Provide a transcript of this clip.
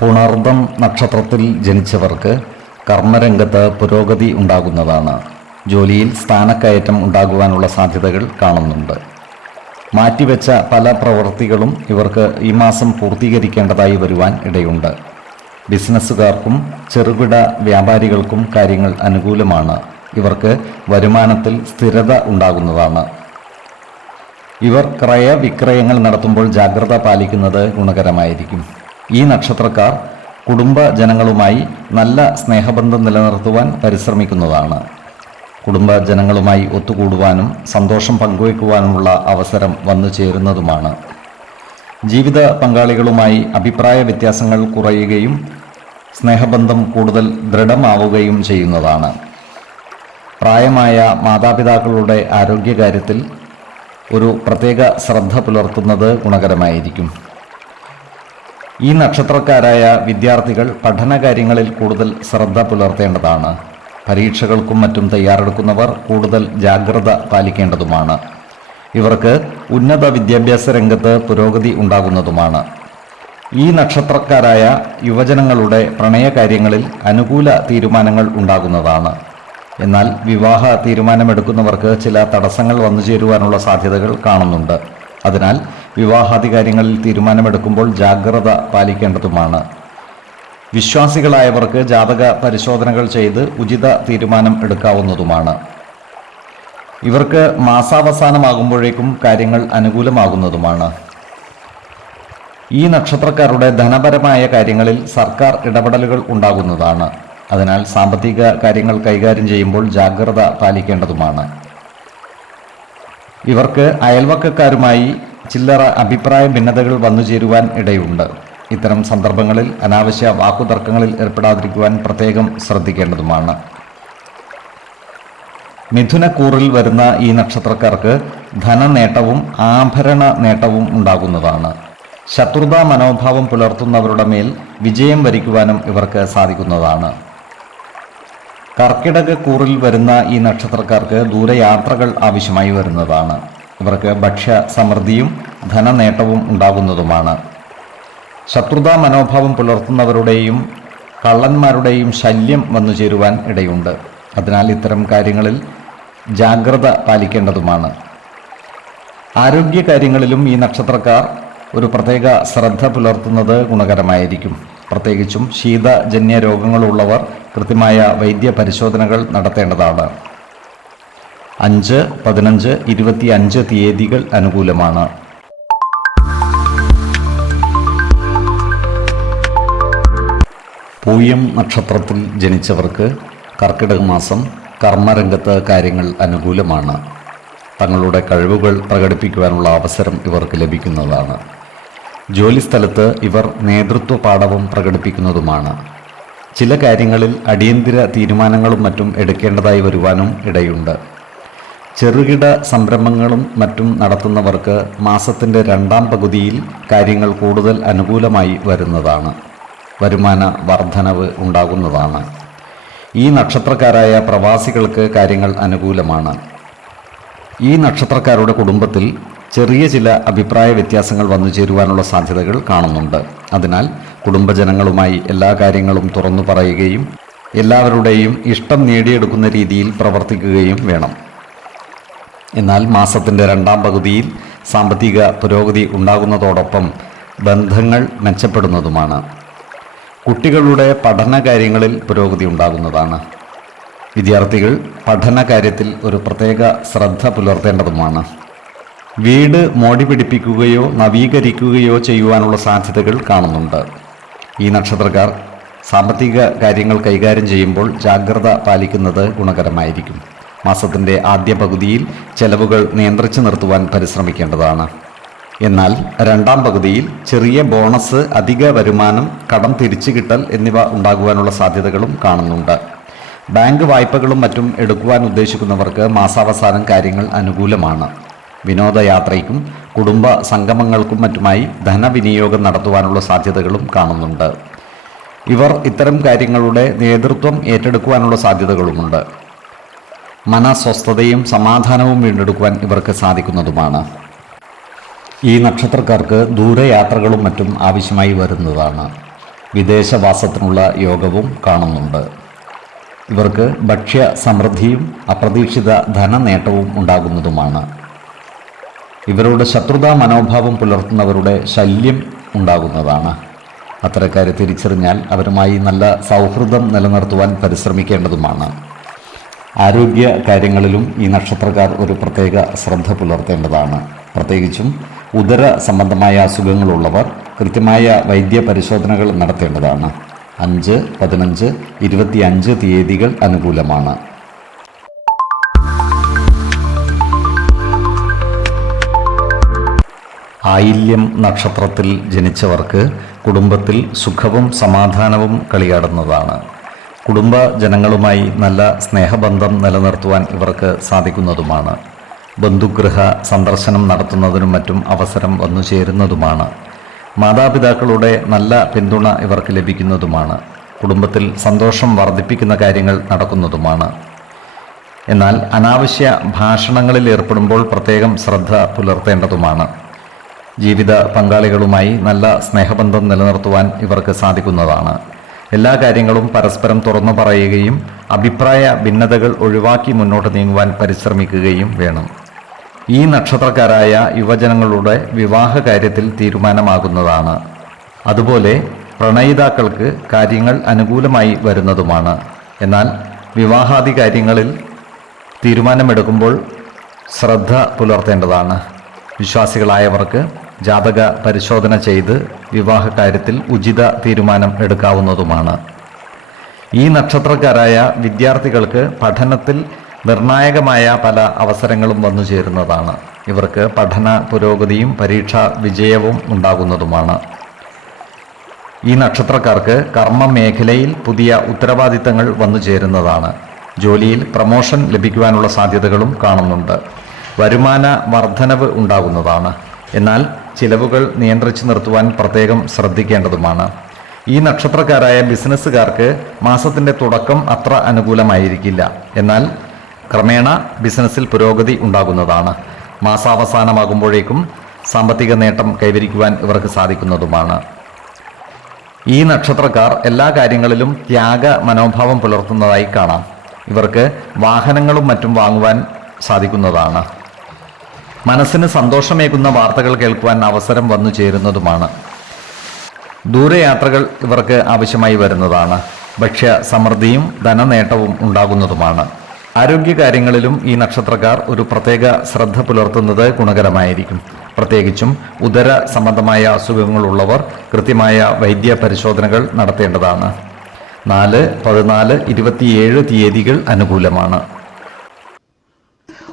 പുണർദം നക്ഷത്രത്തിൽ ജനിച്ചവർക്ക് കർമ്മരംഗത്ത് പുരോഗതി ഉണ്ടാകുന്നതാണ്. ജോലിയിൽ സ്ഥാനക്കയറ്റം ഉണ്ടാകുവാനുള്ള സാധ്യതകൾ കാണുന്നുണ്ട്. മാറ്റിവെച്ച പല പ്രവൃത്തികളും ഇവർക്ക് ഈ മാസം പൂർത്തീകരിക്കേണ്ടതായി വരുവാൻ ഇടയുണ്ട്. ബിസിനസ്സുകാർക്കും ചെറുകിട വ്യാപാരികൾക്കും കാര്യങ്ങൾ അനുകൂലമാണ്. ഇവർക്ക് വരുമാനത്തിൽ സ്ഥിരത ഉണ്ടാകുന്നതാണ്. ഇവർ ക്രയവിക്രയങ്ങൾ നടത്തുമ്പോൾ ജാഗ്രത പാലിക്കുന്നത് ഗുണകരമായിരിക്കും. ഈ നക്ഷത്രക്കാർ കുടുംബ ജനങ്ങളുമായി നല്ല സ്നേഹബന്ധം നിലനിർത്തുവാൻ പരിശ്രമിക്കുന്നതാണ്. കുടുംബ ജനങ്ങളുമായി ഒത്തുകൂടുവാനും സന്തോഷം പങ്കുവയ്ക്കുവാനുമുള്ള അവസരം വന്നു ചേരുന്നതുമാണ്. ജീവിത പങ്കാളികളുമായി അഭിപ്രായ വ്യത്യാസങ്ങൾ കുറയുകയും സ്നേഹബന്ധം കൂടുതൽ ദൃഢമാവുകയും ചെയ്യുന്നതാണ്. പ്രായമായ മാതാപിതാക്കളുടെ ആരോഗ്യകാര്യത്തിൽ ഒരു പ്രത്യേക ശ്രദ്ധ പുലർത്തുന്നത് ഗുണകരമായിരിക്കും. ഈ നക്ഷത്രക്കാരായ വിദ്യാർത്ഥികൾ പഠനകാര്യങ്ങളിൽ കൂടുതൽ ശ്രദ്ധ പുലർത്തേണ്ടതാണ്. പരീക്ഷകൾക്കും മറ്റും തയ്യാറെടുക്കുന്നവർ കൂടുതൽ ജാഗ്രത പാലിക്കേണ്ടതുമാണ്. ഇവർക്ക് ഉന്നത വിദ്യാഭ്യാസ രംഗത്ത് പുരോഗതി ഉണ്ടാകുന്നതുമാണ്. ഈ നക്ഷത്രക്കാരായ യുവജനങ്ങളുടെ പ്രണയകാര്യങ്ങളിൽ അനുകൂല തീരുമാനങ്ങൾ ഉണ്ടാകുന്നതാണ്. എന്നാൽ വിവാഹ തീരുമാനമെടുക്കുന്നവർക്ക് ചില തടസ്സങ്ങൾ വന്നു ചേരുവാനുള്ള സാധ്യതകൾ കാണുന്നുണ്ട്. അതിനാൽ വിവാഹാദി കാര്യങ്ങളിൽ തീരുമാനമെടുക്കുമ്പോൾ ജാഗ്രത പാലിക്കേണ്ടതുമാണ്. വിശ്വാസികളായവർക്ക് ജാതക പരിശോധനകൾ ചെയ്ത് ഉചിത തീരുമാനം എടുക്കാവുന്നതുമാണ്. ഇവർക്ക് മാസാവസാനമാകുമ്പോഴേക്കും കാര്യങ്ങൾ അനുകൂലമാകുന്നതുമാണ്. ഈ നക്ഷത്രക്കാരുടെ ധനപരമായ കാര്യങ്ങളിൽ സർക്കാർ ഇടപെടലുകൾ ഉണ്ടാകുന്നതാണ്. അതിനാൽ സാമ്പത്തിക കാര്യങ്ങൾ കൈകാര്യം ചെയ്യുമ്പോൾ ജാഗ്രത പാലിക്കേണ്ടതുമാണ്. ഇവർക്ക് അയൽവക്കക്കാരുമായി ചില്ലറ അഭിപ്രായ ഭിന്നതകൾ വന്നു ചേരുവാൻ ഇടയുണ്ട്. ഇത്തരം സന്ദർഭങ്ങളിൽ അനാവശ്യ വാക്കുതർക്കങ്ങളിൽ ഏർപ്പെടാതിരിക്കുവാൻ പ്രത്യേകം ശ്രദ്ധിക്കേണ്ടതുമാണ്. മിഥുനക്കൂറിൽ വരുന്ന ഈ നക്ഷത്രക്കാർക്ക് ധനനേട്ടവും ആഭരണ നേട്ടവും ഉണ്ടാകുന്നതാണ്. ശത്രുതാ മനോഭാവം പുലർത്തുന്നവരുടെ മേൽ വിജയം വരിക്കുവാനും ഇവർക്ക് സാധിക്കുന്നതാണ്. കർക്കിടക കൂറിൽ വരുന്ന ഈ നക്ഷത്രക്കാർക്ക് ദൂരയാത്രകൾ ആവശ്യമായി വരുന്നതാണ്. ഇവർക്ക് ഭക്ഷ്യ സമൃദ്ധിയും ധനനേട്ടവും ഉണ്ടാകുന്നതുമാണ്. ശത്രുതാ മനോഭാവം പുലർത്തുന്നവരുടെയും കള്ളന്മാരുടെയും ശല്യം വന്നു ചേരുവാൻ ഇടയുണ്ട്. അതിനാൽ ഇത്തരം കാര്യങ്ങളിൽ ജാഗ്രത പാലിക്കേണ്ടതുമാണ്. ആരോഗ്യ കാര്യങ്ങളിലും ഈ നക്ഷത്രക്കാർ ഒരു പ്രത്യേക ശ്രദ്ധ പുലർത്തുന്നത് ഗുണകരമായിരിക്കും. പ്രത്യേകിച്ചും ശീതജന്യ രോഗങ്ങളുള്ളവർ കൃത്യമായ വൈദ്യ പരിശോധനകൾ നടത്തേണ്ടതാണ്. അഞ്ച് പതിനഞ്ച് ഇരുപത്തി അഞ്ച് തീയതികൾ അനുകൂലമാണ്. പൂയം നക്ഷത്രത്തിൽ ജനിച്ചവർക്ക് കർക്കിടക മാസം കർമ്മരംഗത്ത് കാര്യങ്ങൾ അനുകൂലമാണ്. തങ്ങളുടെ കഴിവുകൾ പ്രകടിപ്പിക്കുവാനുള്ള അവസരം ഇവർക്ക് ലഭിക്കുന്നതാണ്. ജോലിസ്ഥലത്ത് ഇവർ നേതൃത്വ പാഠവും പ്രകടിപ്പിക്കുന്നതുമാണ്. ചില കാര്യങ്ങളിൽ അടിയന്തര തീരുമാനങ്ങളും മറ്റും എടുക്കേണ്ടതായി വരുവാനും ഇടയുണ്ട്. ചെറുകിട സംരംഭങ്ങളും മറ്റും നടത്തുന്നവർക്ക് മാസത്തിന്റെ രണ്ടാം പകുതിയിൽ കാര്യങ്ങൾ കൂടുതൽ അനുകൂലമായി വരുന്നതാണ്. വരുമാന വർധനവ് ഉണ്ടാകുന്നതാണ്. ഈ നക്ഷത്രക്കാരായ പ്രവാസികൾക്ക് കാര്യങ്ങൾ അനുകൂലമാണ്. ഈ നക്ഷത്രക്കാരുടെ കുടുംബത്തിൽ ചെറിയ ചില അഭിപ്രായ വ്യത്യാസങ്ങൾ വന്നു ചേരുവാനുള്ള സാധ്യതകൾ കാണുന്നുണ്ട്. അതിനാൽ കുടുംബജനങ്ങളുമായി എല്ലാ കാര്യങ്ങളും തുറന്നു പറയുകയും എല്ലാവരുടെയും ഇഷ്ടം നേടിയെടുക്കുന്ന രീതിയിൽ പ്രവർത്തിക്കുകയും വേണം. എന്നാൽ മാസത്തിന്റെ രണ്ടാം പകുതിയിൽ സാമ്പത്തിക പുരോഗതി ഉണ്ടാകുന്നതോടൊപ്പം ബന്ധങ്ങൾ മെച്ചപ്പെടുന്നതുമാണ്. കുട്ടികളുടെ പഠന കാര്യങ്ങളിൽ പുരോഗതി ഉണ്ടാകുന്നതാണ്. വിദ്യാർത്ഥികൾ പഠന കാര്യത്തിൽ ഒരു പ്രത്യേക ശ്രദ്ധ പുലർത്തേണ്ടതുമാണ്. വീട് മോടി പിടിപ്പിക്കുകയോ നവീകരിക്കുകയോ ചെയ്യുവാനുള്ള സാധ്യതകൾ കാണുന്നുണ്ട്. ഈ നക്ഷത്രക്കാർ സാമ്പത്തിക കാര്യങ്ങൾ കൈകാര്യം ചെയ്യുമ്പോൾ ജാഗ്രത പാലിക്കുന്നത് ഗുണകരമായിരിക്കും. മാസത്തിന്റെ ആദ്യ പകുതിയിൽ ചെലവുകൾ നിയന്ത്രിച്ചു നിർത്തുവാൻ പരിശ്രമിക്കേണ്ടതാണ്. എന്നാൽ രണ്ടാം പകുതിയിൽ ചെറിയ ബോണസ് അധിക വരുമാനം കടം തിരിച്ചു കിട്ടൽ എന്നിവ ഉണ്ടാകുവാനുള്ള സാധ്യതകളും കാണുന്നുണ്ട്. ബാങ്ക് വായ്പകളും മറ്റും എടുക്കുവാൻ ഉദ്ദേശിക്കുന്നവർക്ക് മാസാവസാനം കാര്യങ്ങൾ അനുകൂലമാണ്. വിനോദയാത്രയ്ക്കും കുടുംബ സംഗമങ്ങൾക്കും മറ്റുമായി ധനവിനിയോഗം നടത്തുവാനുള്ള സാധ്യതകളും കാണുന്നുണ്ട്. ഇവർ ഇത്തരം കാര്യങ്ങളുടെ നേതൃത്വം ഏറ്റെടുക്കുവാനുള്ള സാധ്യതകളുമുണ്ട്. മനസ്വസ്ഥതയും സമാധാനവും വീണ്ടെടുക്കുവാൻ ഇവർക്ക് സാധിക്കുന്നതുമാണ്. ഈ നക്ഷത്രക്കാർക്ക് ദൂരയാത്രകളും മറ്റും ആവശ്യമായി വരുന്നതാണ്. വിദേശവാസത്തിനുള്ള യോഗവും കാണുന്നുണ്ട്. ഇവർക്ക് ഭക്ഷ്യ സമൃദ്ധിയും അപ്രതീക്ഷിത ധനനേട്ടവും ഉണ്ടാകുന്നതുമാണ്. ഇവരോട് ശത്രുതാ മനോഭാവം പുലർത്തുന്നവരുടെ ശല്യം ഉണ്ടാകുന്നതാണ്. അത്തരക്കാരെ തിരിച്ചറിഞ്ഞാൽ അവരുമായി നല്ല സൗഹൃദം നിലനിർത്തുവാൻ പരിശ്രമിക്കേണ്ടതുമാണ്. ആരോഗ്യ കാര്യങ്ങളിലും ഈ നക്ഷത്രക്കാർ ഒരു പ്രത്യേക ശ്രദ്ധ പുലർത്തേണ്ടതാണ്. പ്രത്യേകിച്ചും ഉദര സംബന്ധമായ അസുഖങ്ങളുള്ളവർ കൃത്യമായ വൈദ്യ പരിശോധനകൾ നടത്തേണ്ടതാണ്. അഞ്ച് പതിനഞ്ച് ഇരുപത്തിയഞ്ച് തീയതികൾ അനുകൂലമാണ്. ആയില്യം നക്ഷത്രത്തിൽ ജനിച്ചവർക്ക് കുടുംബത്തിൽ സുഖവും സമാധാനവും കളിയാടുന്നതാണ്. കുടുംബ ജനങ്ങളുമായി നല്ല സ്നേഹബന്ധം നിലനിർത്തുവാൻ ഇവർക്ക് സാധിക്കുന്നതുമാണ്. ബന്ധുഗൃഹ സന്ദർശനം നടത്തുന്നതിനും മറ്റും അവസരം വന്നു ചേരുന്നതുമാണ്. മാതാപിതാക്കളുടെ നല്ല പിന്തുണ ഇവർക്ക് ലഭിക്കുന്നതുമാണ്. കുടുംബത്തിൽ സന്തോഷം വർദ്ധിപ്പിക്കുന്ന കാര്യങ്ങൾ നടക്കുന്നതുമാണ്. എന്നാൽ അനാവശ്യ ഭാഷണങ്ങളിൽ ഏർപ്പെടുമ്പോൾ പ്രത്യേകം ശ്രദ്ധ പുലർത്തേണ്ടതുമാണ്. ജീവിത പങ്കാളികളുമായി നല്ല സ്നേഹബന്ധം നിലനിർത്തുവാൻ ഇവർക്ക് സാധിക്കുന്നതാണ്. എല്ലാ കാര്യങ്ങളും പരസ്പരം തുറന്നു പറയുകയും അഭിപ്രായ ഭിന്നതകൾ ഒഴിവാക്കി മുന്നോട്ട് നീങ്ങുവാൻ പരിശ്രമിക്കുകയും വേണം. ഈ നക്ഷത്രക്കാരായ യുവജനങ്ങളുടെ വിവാഹ കാര്യത്തിൽ തീരുമാനമാകുന്നതാണ്. അതുപോലെ പ്രണയിതാക്കൾക്ക് കാര്യങ്ങൾ അനുകൂലമായി വരുന്നതുമാണ്. എന്നാൽ വിവാഹാദി കാര്യങ്ങളിൽ തീരുമാനമെടുക്കുമ്പോൾ ശ്രദ്ധ പുലർത്തേണ്ടതാണ്. വിശ്വാസികളായവർക്ക് ജാതക പരിശോധന ചെയ്ത് വിവാഹകാര്യത്തിൽ ഉചിത തീരുമാനം എടുക്കാവുന്നതുമാണ്. ഈ നക്ഷത്രക്കാരായ വിദ്യാർത്ഥികൾക്ക് പഠനത്തിൽ നിർണായകമായ പല അവസരങ്ങളും വന്നു ചേരുന്നതാണ്. ഇവർക്ക് പഠന പുരോഗതിയും പരീക്ഷാ വിജയവും ഉണ്ടാകുന്നതുമാണ്. ഈ നക്ഷത്രക്കാർക്ക് കർമ്മ മേഖലയിൽ പുതിയ ഉത്തരവാദിത്തങ്ങൾ വന്നു ചേരുന്നതാണ്. ജോലിയിൽ പ്രമോഷൻ ലഭിക്കുവാനുള്ള സാധ്യതകളും കാണുന്നുണ്ട്. വരുമാന വർധനവ് ഉണ്ടാകുന്നതാണ്. എന്നാൽ ചിലവുകൾ നിയന്ത്രിച്ചു നിർത്തുവാൻ പ്രത്യേകം ശ്രദ്ധിക്കേണ്ടതുമാണ്. ഈ നക്ഷത്രക്കാരായ ബിസിനസ്സുകാർക്ക് മാസത്തിന്റെ തുടക്കം അത്ര അനുകൂലമായിരിക്കില്ല. എന്നാൽ ക്രമേണ ബിസിനസ്സിൽ പുരോഗതി ഉണ്ടാകുന്നതാണ്. മാസാവസാനമാകുമ്പോഴേക്കും സാമ്പത്തിക നേട്ടം കൈവരിക്കുവാൻ ഇവർക്ക് സാധിക്കുന്നതുമാണ്. ഈ നക്ഷത്രക്കാർ എല്ലാ കാര്യങ്ങളിലും ത്യാഗ മനോഭാവം പുലർത്തുന്നതായി കാണാം. ഇവർക്ക് വാഹനങ്ങളും മറ്റും വാങ്ങുവാൻ സാധിക്കുന്നതാണ്. മനസ്സിന് സന്തോഷമേകുന്ന വാർത്തകൾ കേൾക്കുവാൻ അവസരം വന്നു ചേരുന്നതുമാണ്. ദൂരയാത്രകൾ ഇവർക്ക് ആവശ്യമായി വരുന്നതാണ്. ഭക്ഷ്യ സമൃദ്ധിയും ധനനേട്ടവും ഉണ്ടാകുന്നതുമാണ്. ആരോഗ്യകാര്യങ്ങളിലും ഈ നക്ഷത്രക്കാർ ഒരു പ്രത്യേക ശ്രദ്ധ പുലർത്തുന്നത് ഗുണകരമായിരിക്കും. പ്രത്യേകിച്ചും ഉദര സംബന്ധമായ അസുഖങ്ങളുള്ളവർ കൃത്യമായ വൈദ്യ പരിശോധനകൾ നടത്തേണ്ടതാണ്. നാല് പതിനാല് ഇരുപത്തിയേഴ് തീയതികൾ അനുകൂലമാണ്.